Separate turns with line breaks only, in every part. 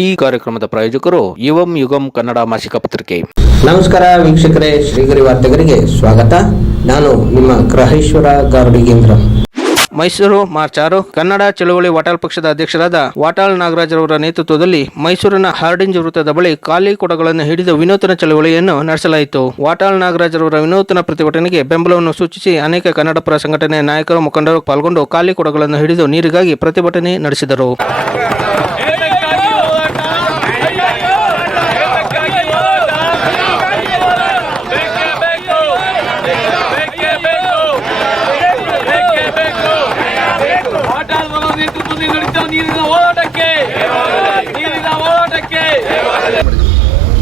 ಈ ಕಾರ್ಯಕ್ರಮದ ಪ್ರಾಯೋಜಕರು ಯುವಂ ಯುಗಂ ಕನ್ನಡ ಮಾಸಿಕ ಪತ್ರಿಕೆ.
ನಮಸ್ಕಾರ ವೀಕ್ಷಕರೇ ಶ್ರೀಗರಿ ವಾರ್ತೆಗರಿಗೆ ಸ್ವಾಗತ. ನಾನು ನಿಮ್ಮ ಗ್ರಹೇಶ್ವರ ಗಾರ್ಡಿಗೇಂದ್ರ
ಮೈಸೂರು ಮಾರ್ಚ್ ಆರು ಕನ್ನಡ ಚಳವಳಿ ವಾಟಾಳ್ ಪಕ್ಷದ ಅಧ್ಯಕ್ಷರಾದ ವಾಟಾಳ್ ನಾಗರಾಜರವರ ನೇತೃತ್ವದಲ್ಲಿ ಮೈಸೂರಿನ ಹಾರ್ಡಿಂಜ್ ವೃತ್ತದ ಬಳಿ ಖಾಲಿ ಕೊಡಗಳನ್ನು ಹಿಡಿದು ವಿನೂತನ ಚಳವಳಿಯನ್ನು ನಡೆಸಲಾಯಿತು. ವಾಟಾಳ್ ನಾಗರಾಜರವರ ವಿನೂತನ ಪ್ರತಿಭಟನೆಗೆ ಬೆಂಬಲವನ್ನು ಸೂಚಿಸಿ ಅನೇಕ ಕನ್ನಡಪರ ಸಂಘಟನೆಯ ನಾಯಕರು ಮುಖಂಡರು ಪಾಲ್ಗೊಂಡು ಖಾಲಿ ಕೊಡಗಳನ್ನು ಹಿಡಿದು ನೀರಿಗಾಗಿ ಪ್ರತಿಭಟನೆ ನಡೆಸಿದರು.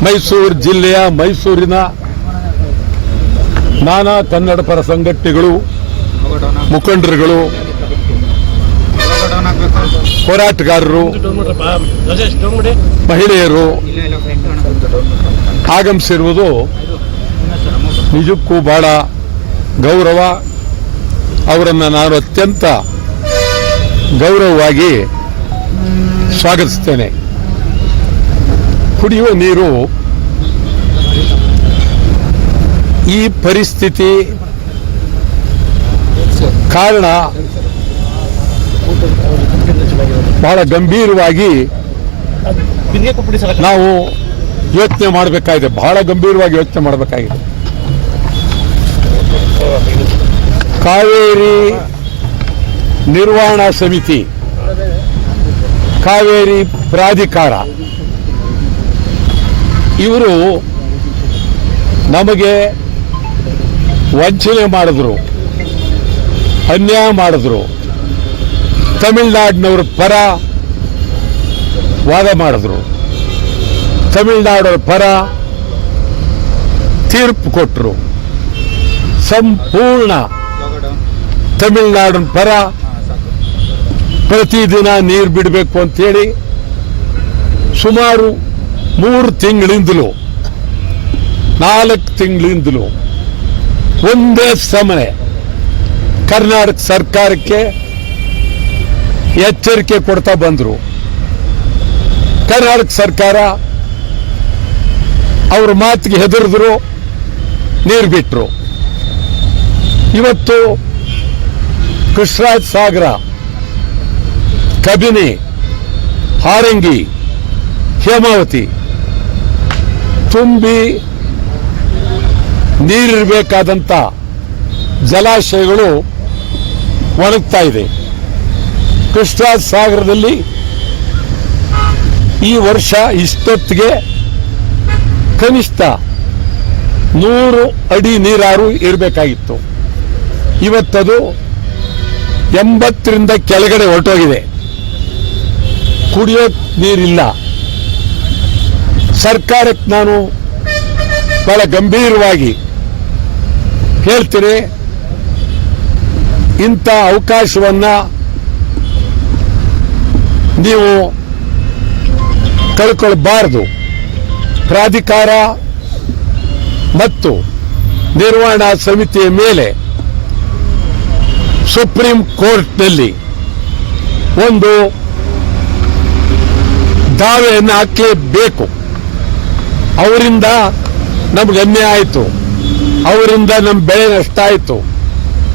ಮೈಸೂರು ಜಿಲ್ಲೆಯ ಮೈಸೂರಿನ ನಾನಾ ಕನ್ನಡ ಪರ ಸಂಘಟನೆಗಳು, ಮುಖಂಡರುಗಳು, ಹೋರಾಟಗಾರರು, ಮಹಿಳೆಯರು ಆಗಮಿಸಿರುವುದು ನಿಜಕ್ಕೂ ಬಹಳ ಗೌರವ. ಅವರನ್ನು ನಾನು ಅತ್ಯಂತ ಗೌರವವಾಗಿ ಸ್ವಾಗತಿಸ್ತೇನೆ. ಕುಡಿಯುವ ನೀರು ಈ ಪರಿಸ್ಥಿತಿ ಕಾರಣ ಬಹಳ ಗಂಭೀರವಾಗಿ ನಾವು ಯೋಚನೆ ಮಾಡಬೇಕಾಗಿದೆ. ಬಹಳ ಗಂಭೀರವಾಗಿ ಯೋಚನೆ ಮಾಡಬೇಕಾಗಿದೆ. ಕಾವೇರಿ ನಿರ್ವಹಣಾ ಸಮಿತಿ, ಕಾವೇರಿ ಪ್ರಾಧಿಕಾರ ಇವರು ನಮಗೆ ವಂಚನೆ ಮಾಡಿದ್ರು, ಅನ್ಯಾಯ ಮಾಡಿದ್ರು, ತಮಿಳ್ನಾಡಿನವ್ರ ಪರ ವಾದ ಮಾಡಿದ್ರು. ತಮಿಳ್ನಾಡವ್ರ ಪರ ತೀರ್ಪು ಕೊಟ್ಟರು ಸಂಪೂರ್ಣ ತಮಿಳ್ನಾಡಿನ ಪರ ಪ್ರತಿದಿನ ನೀರು ಬಿಡಬೇಕು ಅಂತೇಳಿ ಸುಮಾರು ಮೂರು ತಿಂಗಳಿಂದಲೂ, ನಾಲ್ಕು ತಿಂಗಳಿಂದಲೂ ಒಂದೇ ಸಮನೆ ಕರ್ನಾಟಕ ಸರ್ಕಾರಕ್ಕೆ ಎಚ್ಚರಿಕೆ ಕೊಡ್ತಾ ಬಂದರು. ಕರ್ನಾಟಕ ಸರ್ಕಾರ ಅವ್ರ ಮಾತಿಗೆ ಹೆದರಿದ್ರು, ನೀರು ಬಿಟ್ರು. ಇವತ್ತು ಕೃಷ್ಣರಾಜ್ ಸಾಗರ, ಕಬಿನಿ, ಹಾರಂಗಿ, ಹೇಮಾವತಿ ತುಂಬಿ ನೀರಿರಬೇಕಾದಂಥ ಜಲಾಶಯಗಳು ಒಣಗ್ತಾ ಇದೆ. ಕೃಷ್ಣರಾಜ ಸಾಗರದಲ್ಲಿ ಈ ವರ್ಷ ಇಷ್ಟೊತ್ತಿಗೆ ಕನಿಷ್ಠ ನೂರು ಅಡಿ ನೀರಾರು ಇರಬೇಕಾಗಿತ್ತು. ಇವತ್ತದು ಎಂಬತ್ತರಿಂದ ಕೆಳಗಡೆ ಹೊರಟೋಗಿದೆ. ಕುಡಿಯೋ ನೀರಿಲ್ಲ. ಸರ್ಕಾರಕ್ಕೆ ನಾನು ಬಹಳ ಗಂಭೀರವಾಗಿ ಹೇಳ್ತೀನಿ. ಇಂಥ ಅವಕಾಶವನ್ನ ನೀವು ಕಳ್ಕೊಳ್ಬಾರದು. ಪ್ರಾಧಿಕಾರ ಮತ್ತು ನಿರ್ವಹಣಾ ಸಮಿತಿಯ ಮೇಲೆ ಸುಪ್ರೀಂ ಕೋರ್ಟ್ನಲ್ಲಿ ಒಂದು ದಾವೆಯನ್ನು ಹಾಕಲೇಬೇಕು. ಅವರಿಂದ ನಮ್ಗೆ ಅನ್ಯಾಯ ಆಯಿತು. ಅವರಿಂದ ನಮ್ಮ ಬೆಳೆ ನಷ್ಟ ಆಯಿತು.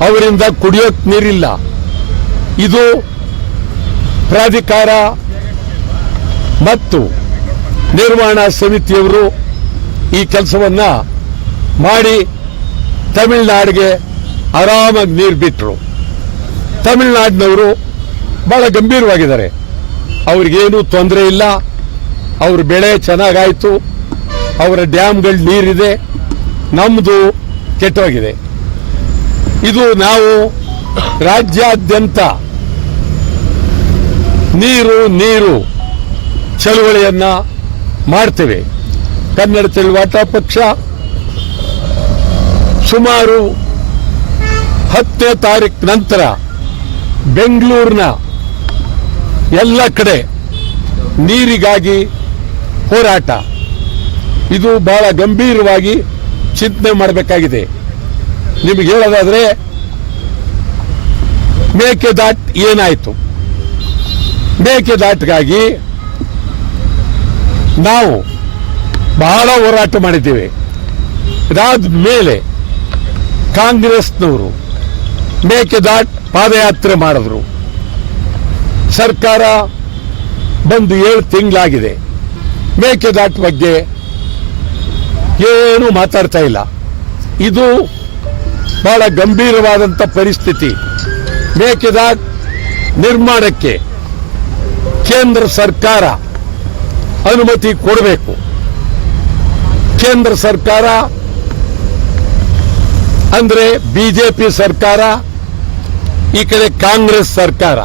ಅವರಿಂದ ಕುಡಿಯೋಕ್ ನೀರಿಲ್ಲ. ಇದು ಪ್ರಾಧಿಕಾರ ಮತ್ತು ನಿರ್ವಹಣಾ ಸಮಿತಿಯವರು ಈ ಕೆಲಸವನ್ನ ಮಾಡಿ ತಮಿಳುನಾಡಿಗೆ ಆರಾಮಾಗಿ ನೀರು ಬಿಟ್ಟರು ತಮಿಳುನಾಡಿನವರು ಬಹಳ ಗಂಭೀರವಾಗಿದ್ದಾರೆ. ಅವ್ರಿಗೇನು ತೊಂದರೆ ಇಲ್ಲ. ಅವ್ರ ಬೆಳೆ ಚೆನ್ನಾಗಾಯ್ತು. ಅವರ ಡ್ಯಾಮ್ಗಳ ನೀರಿದೆ ನಮ್ಮದು ಕೆಟ್ಟೋಗಿದೆ. ಇದು ನಾವು ರಾಜ್ಯಾದ್ಯಂತ ನೀರು ನೀರು ಚಳುವಳಿಯನ್ನ ಮಾಡ್ತೇವೆ. ಕನ್ನಡ ಚಳುವಾಟ ಪಕ್ಷ ಸುಮಾರು ಹತ್ತನೇ ತಾರೀಕು ನಂತರ ಬೆಂಗಳೂರಿನ ಎಲ್ಲ ಕಡೆ ನೀರಿಗಾಗಿ ಹೋರಾಟ. ಇದು ಬಹಳ ಗಂಭೀರವಾಗಿ ಚಿಂತನೆ ಮಾಡಬೇಕಾಗಿದೆ. ನಿಮಗೆ ಹೇಳೋದಾದ್ರೆ ಮೇಕೆದಾಟ್ ಏನಾಯಿತು? ಮೇಕೆದಾಟ್ಗಾಗಿ ನಾವು ಬಹಳ ಹೋರಾಟ ಮಾಡಿದ್ದೇವೆ. ಇದಾದ ಮೇಲೆ ಕಾಂಗ್ರೆಸ್ನವರು ಮೇಕೆದಾಟ್ ಪಾದಯಾತ್ರೆ ಮಾಡಿದ್ರು. ಸರ್ಕಾರ ಬಂದು ಏಳು ತಿಂಗಳಾಗಿದೆ. ಮೇಕೆದಾಟ್ ಬಗ್ಗೆ ಏನು ಮಾತಾಡ್ತಾ ಇಲ್ಲ. ಇದು ಬಹಳ ಗಂಭೀರವಾದಂಥ ಪರಿಸ್ಥಿತಿ. ಮೇಕೆದಾಟ್ ನಿರ್ಮಾಣಕ್ಕೆ ಕೇಂದ್ರ ಸರ್ಕಾರ ಅನುಮತಿ ಕೊಡಬೇಕು. ಕೇಂದ್ರ ಸರ್ಕಾರ ಅಂದರೆ ಬಿಜೆಪಿ ಸರ್ಕಾರ, ಈ ಕಡೆ ಕಾಂಗ್ರೆಸ್ ಸರ್ಕಾರ.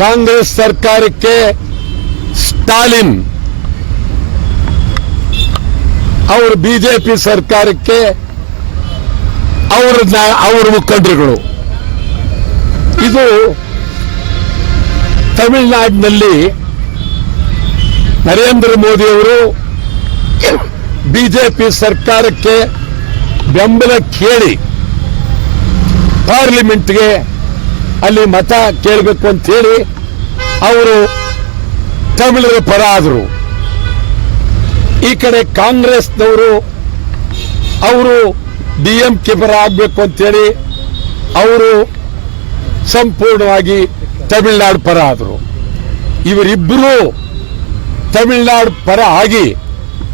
ಕಾಂಗ್ರೆಸ್ ಸರ್ಕಾರಕ್ಕೆ ಸ್ಟಾಲಿನ್ ಅವರು ಬಿಜೆಪಿ ಸರ್ಕಾರಕ್ಕೆ ಅವರ ಅವರ ಮುಖಂಡರುಗಳು. ಇದು ತಮಿಳುನಾಡಿನಲ್ಲಿ ನರೇಂದ್ರ ಮೋದಿಯವರು ಬಿಜೆಪಿ ಸರ್ಕಾರಕ್ಕೆ ಬೆಂಬಲ ಕೇಳಿ ಪಾರ್ಲಿಮೆಂಟ್ಗೆ ಅಲ್ಲಿ ಮತ ಕೇಳಬೇಕು ಅಂತ ಹೇಳಿ ಅವರು ತಮಿಳರ ಪರ ಆದರು. ಈ ಕಡೆ ಕಾಂಗ್ರೆಸ್ನವರು, ಅವರು ಡಿ ಎಂ ಕೆಪರ ಆಗಬೇಕು ಅಂತೇಳಿ ಅವರು ಸಂಪೂರ್ಣವಾಗಿ ತಮಿಳುನಾಡು ಪರ ಆದರು. ಇವರಿಬ್ಬರು ತಮಿಳುನಾಡು ಪರ ಆಗಿ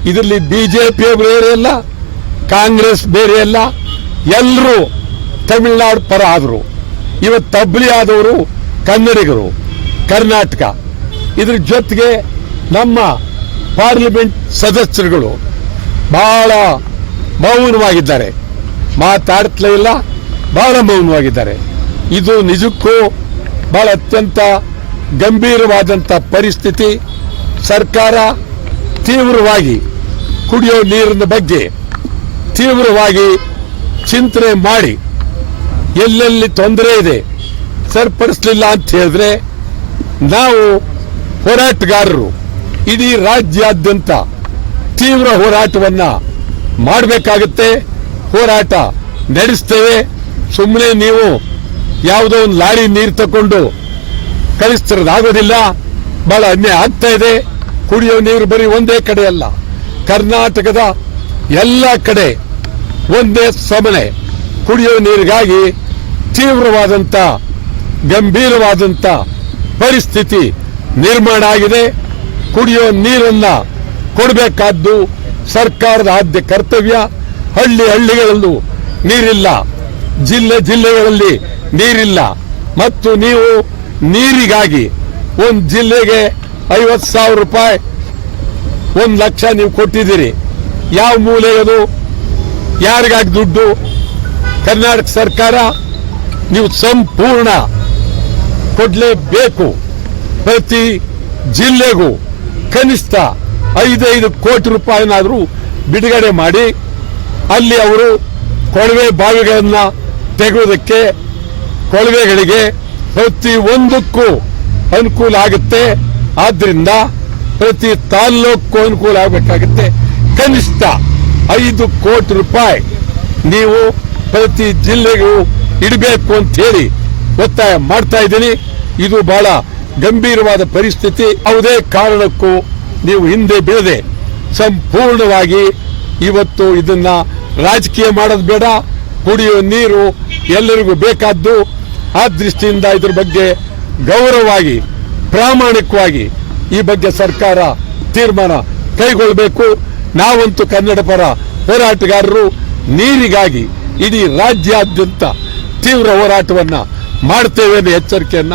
ಇದರಲ್ಲಿ ಬಿಜೆಪಿ ಬೇರೆ ಅಲ್ಲ, ಕಾಂಗ್ರೆಸ್ ಬೇರೆ ಅಲ್ಲ, ಎಲ್ಲರೂ ತಮಿಳುನಾಡು ಪರ ಆದರು. ಇವತ್ತು ತಬ್ಲಿ ಆದವರು ಕನ್ನಡಿಗರು, ಕರ್ನಾಟಕ. ಇದ್ರ ಜೊತೆಗೆ ನಮ್ಮ ಪಾರ್ಲಿಮೆಂಟ್ ಸದಸ್ಯರುಗಳು ಬಹಳ ಮೌನವಾಗಿದ್ದಾರೆ. ಮಾತಾಡ್ತಲೇ ಇಲ್ಲ, ಬಹಳ ಮೌನವಾಗಿದ್ದಾರೆ. ಇದು ನಿಜಕ್ಕೂ ಬಹಳ ಅತ್ಯಂತ ಗಂಭೀರವಾದಂಥ ಪರಿಸ್ಥಿತಿ. ಸರ್ಕಾರ ತೀವ್ರವಾಗಿ ಕುಡಿಯೋ ನೀರಿನ ಬಗ್ಗೆ ತೀವ್ರವಾಗಿ ಚಿಂತನೆ ಮಾಡಿ ಎಲ್ಲೆಲ್ಲಿ ತೊಂದರೆ ಇದೆ ಸರಿಪಡಿಸಲಿಲ್ಲ ಅಂತ ಹೇಳಿದ್ರೆ ನಾವು ಹೋರಾಟಗಾರರು ಇಡೀ ರಾಜ್ಯಾದ್ಯಂತ ತೀವ್ರ ಹೋರಾಟವನ್ನ ಮಾಡಬೇಕಾಗುತ್ತೆ. ಹೋರಾಟ ನಡೆಸ್ತೇವೆ. ಸುಮ್ಮನೆ ನೀವು ಯಾವುದೋ ಒಂದು ಲಾರಿ ನೀರು ತಕೊಂಡು ಕಳಿಸ್ತಿರೋದಾಗೋದಿಲ್ಲ ಬಹಳ ಅನ್ಯಾಯ ಆಗ್ತಾ ಇದೆ. ಕುಡಿಯೋ ನೀರು ಬರೀ ಒಂದೇ ಕಡೆ ಅಲ್ಲ. ಕರ್ನಾಟಕದ ಎಲ್ಲ ಕಡೆ ಒಂದೇ ಸಮನೆ. ಕುಡಿಯೋ ನೀರಿಗಾಗಿ ತೀವ್ರವಾದಂತ, ಗಂಭೀರವಾದಂತ ಪರಿಸ್ಥಿತಿ ನಿರ್ಮಾಣ ಆಗಿದೆ. ಕುಡಿಯೋ ನೀರನ್ನ ಕೊಡಬೇಕಾದ್ದು ಸರ್ಕಾರದ ಆದ್ಯ ಕರ್ತವ್ಯ. ಹಳ್ಳಿ ಹಳ್ಳಿಗಳಲ್ಲೂ ನೀರಿಲ್ಲ. ಜಿಲ್ಲೆ ಜಿಲ್ಲೆಗಳಲ್ಲಿ ನೀರಿಲ್ಲ. ಮತ್ತು ನೀವು ನೀರಿಗಾಗಿ ಒಂದು ಜಿಲ್ಲೆಗೆ ಐವತ್ತು ಸಾವಿರ ರೂಪಾಯಿ, ಒಂದು ಲಕ್ಷ ನೀವು ಕೊಟ್ಟಿದ್ದೀರಿ. ಯಾವ ಮೂಲೆ ಅದು ಯಾರಿಗಾಗಿ ದುಡ್ಡು? ಕರ್ನಾಟಕ ಸರ್ಕಾರ ನೀವು ಸಂಪೂರ್ಣ ಕೊಡಲೇಬೇಕು. ಪ್ರತಿ ಜಿಲ್ಲೆಗೂ ಕನಿಷ್ಠ ಐದೈದು ಕೋಟಿ ರೂಪಾಯಿನಾದರೂ ಬಿಡುಗಡೆ ಮಾಡಿ ಅಲ್ಲಿ ಅವರು ಕೊಳವೆ ಬಾವಿಗಳನ್ನು ತೆಗೆಯುವುದಕ್ಕೆ ಕೊಳವೆಗಳಿಗೆ ಪ್ರತಿ ಒಂದಕ್ಕೂ ಅನುಕೂಲ ಆಗುತ್ತೆ. ಆದ್ದರಿಂದ ಪ್ರತಿ ತಾಲ್ಲೂಕು ಅನುಕೂಲ ಆಗಬೇಕಾಗುತ್ತೆ. ಕನಿಷ್ಠ ಐದು ಕೋಟಿ ರೂಪಾಯಿ ನೀವು ಪ್ರತಿ ಜಿಲ್ಲೆಗೂ ಇಡಬೇಕು ಅಂತ ಹೇಳಿ ಒತ್ತಾಯ ಮಾಡ್ತಾ ಇದ್ದೀನಿ. ಇದು ಬಹಳ ಗಂಭೀರವಾದ ಪರಿಸ್ಥಿತಿ ಯಾವುದೇ ಕಾರಣಕ್ಕೂ ನೀವು ಹಿಂದೆ ಬೀಳದೆ ಸಂಪೂರ್ಣವಾಗಿ ಇವತ್ತು ಇದನ್ನ ರಾಜಕೀಯ ಮಾಡೋದು ಬೇಡ ಕುಡಿಯುವ ನೀರು ಎಲ್ಲರಿಗೂ ಬೇಕಾದ್ದು ಆ ದೃಷ್ಟಿಯಿಂದ ಇದ್ರ ಬಗ್ಗೆ ಗೌರವವಾಗಿ, ಪ್ರಾಮಾಣಿಕವಾಗಿ ಈ ಬಗ್ಗೆ ಸರ್ಕಾರ ತೀರ್ಮಾನ ಕೈಗೊಳ್ಳಬೇಕು. ನಾವಂತೂ ಕನ್ನಡ ಪರ ಹೋರಾಟಗಾರರು, ನೀರಿಗಾಗಿ ಇಡೀ ರಾಜ್ಯಾದ್ಯಂತ ತೀವ್ರ ಹೋರಾಟವನ್ನ ಮಾಡ್ತೇವೆ ಎಚ್ಚರಿಕೆಯನ್ನ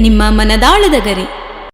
ನಿಮ್ಮ ಮನದಾಳದ ಗರಿ.